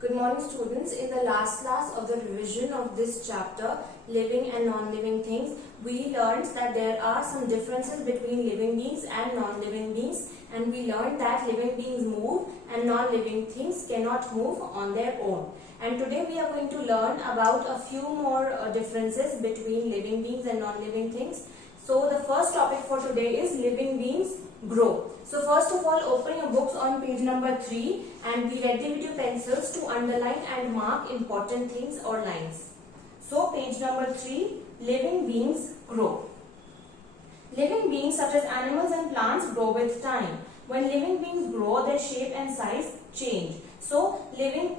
Good morning students. In the last class of the revision of this chapter, living and non-living things, we learned that there are some differences between living beings and non-living beings, and we learned that living beings move and non-living things cannot move on their own. And today we are going to learn about a few more differences between living beings and non-living things. So the first topic for today is living beings grow. So first of all, open your books on page number 3 and be ready with your pencils to underline and mark important things or lines. So page number 3, living beings grow. Living beings such as animals and plants grow with time. When living beings grow, their shape and size change. So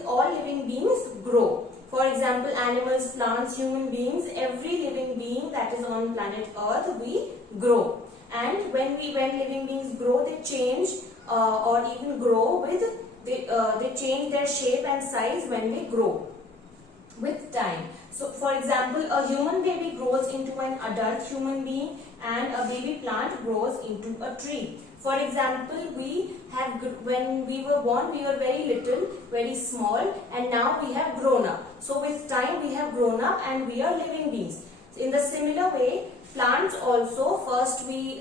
all living beings grow. For example, animals, plants, human beings, every living being that is on planet Earth, we grow. And when living beings grow, they change or even grow with, they change their shape and size when they grow with time. So for example, a human baby grows into an adult human being and a baby plant grows into a tree. For example, when we were born, we were very little, very small, and now we have grown up. So with time we have grown up and we are living beings. In the similar way, plants also, first we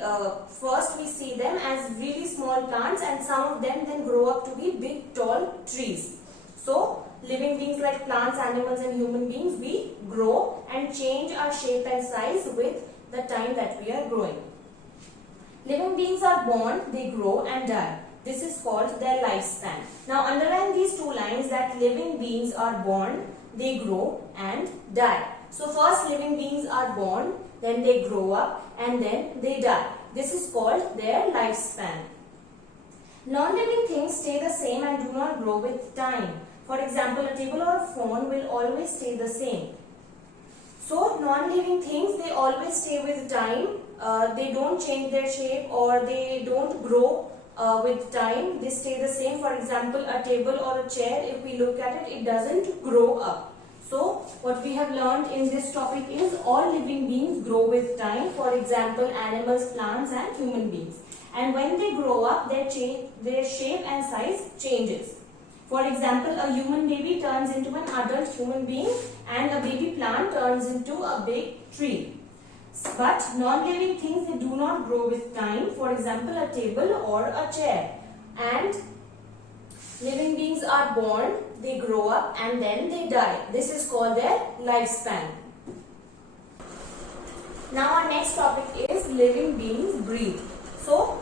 see them as really small plants and some of them then grow up to be big tall trees. So living beings like plants, animals and human beings, we grow and change our shape and size with the time that we are growing. Living beings are born, they grow and die. This is called their lifespan. Now underline these two lines that living beings are born, they grow and die. So first living beings are born, then they grow up and then they die. This is called their lifespan. Non-living things stay the same and do not grow with time. For example, a table or a phone will always stay the same. So non-living things, they always stay with time. They don't change their shape or they don't grow with time. They stay the same. For example, a table or a chair, if we look at it, it doesn't grow up. So what we have learned in this topic is all living beings grow with time. For example, animals, plants and human beings. And when they grow up, their shape and size changes. For example, a human baby turns into an adult human being and a baby plant turns into a big tree. But non-living things, they do not grow with time. For example, a table or a chair. And living beings are born, they grow up and then they die. This is called their lifespan. Now our next topic is living beings breathe. So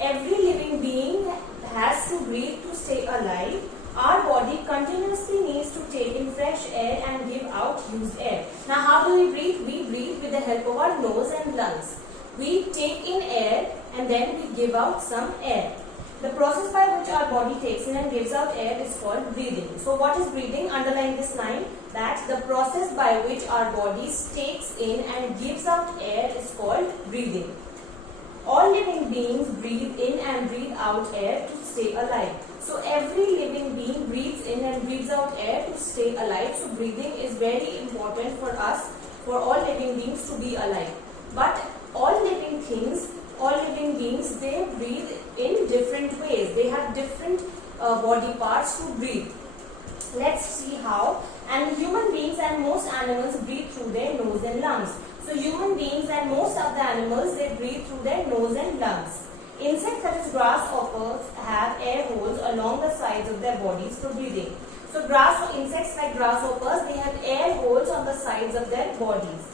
every living being has to breathe to stay alive. Our body continuously needs to take in fresh air and give out used air. Now how do we breathe? We breathe with the help of our nose and lungs. We take in air and then we give out some air. The process by which our body takes in and gives out air is called breathing. So what is breathing? Underline this line, that the process by which our body takes in and gives out air is called breathing. All living beings breathe in and breathe out air to stay alive. So every living being breathes in and breathes out air to stay alive. So breathing is very important for us, for all living beings to be alive. But all living beings, they breathe in different ways. They have different body parts to breathe. Let's see how. And human beings and most animals breathe through their nose and lungs. So human beings and most of the animals, they breathe through their nose and lungs. Insects such as grasshoppers have air holes along the sides of their bodies for breathing. So insects like grasshoppers, they have air holes on the sides of their bodies.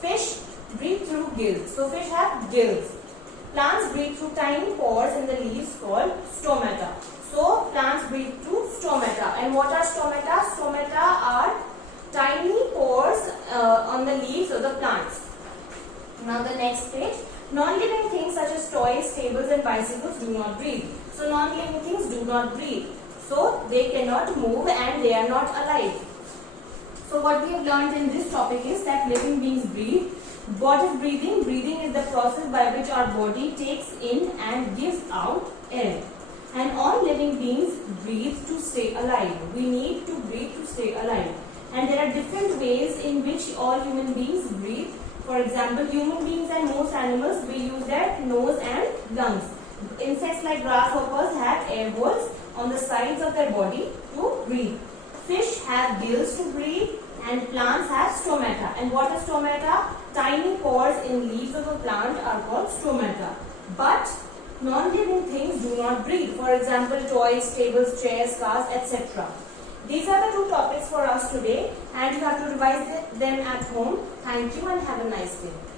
Fish breathe through gills. So fish have gills. Plants breathe through tiny pores in the leaves called stomata. So plants breathe through stomata. And what are stomata? Stomata are tiny pores on the leaves of the plants. Now the next page. Non-living things such as toys, tables and bicycles do not breathe. So non-living things do not breathe. So they cannot move and they are not alive. So what we have learned in this topic is that living beings breathe. What is breathing? Breathing is the process by which our body takes in and gives out air. And all living beings breathe to stay alive. We need to breathe to stay alive. And there are different ways in which all human beings breathe. For example, human beings and most animals, we use their nose and lungs. Insects like grasshoppers have air holes on the sides of their body to breathe. breathe. Fish have gills to breathe and plants have stomata. And what is stomata? Tiny pores in leaves of a plant are called stomata. But non-living things do not breathe. For example, toys, tables, chairs, cars, etc. These are the two topics for us today, and you have to revise them at home. Thank you and have a nice day.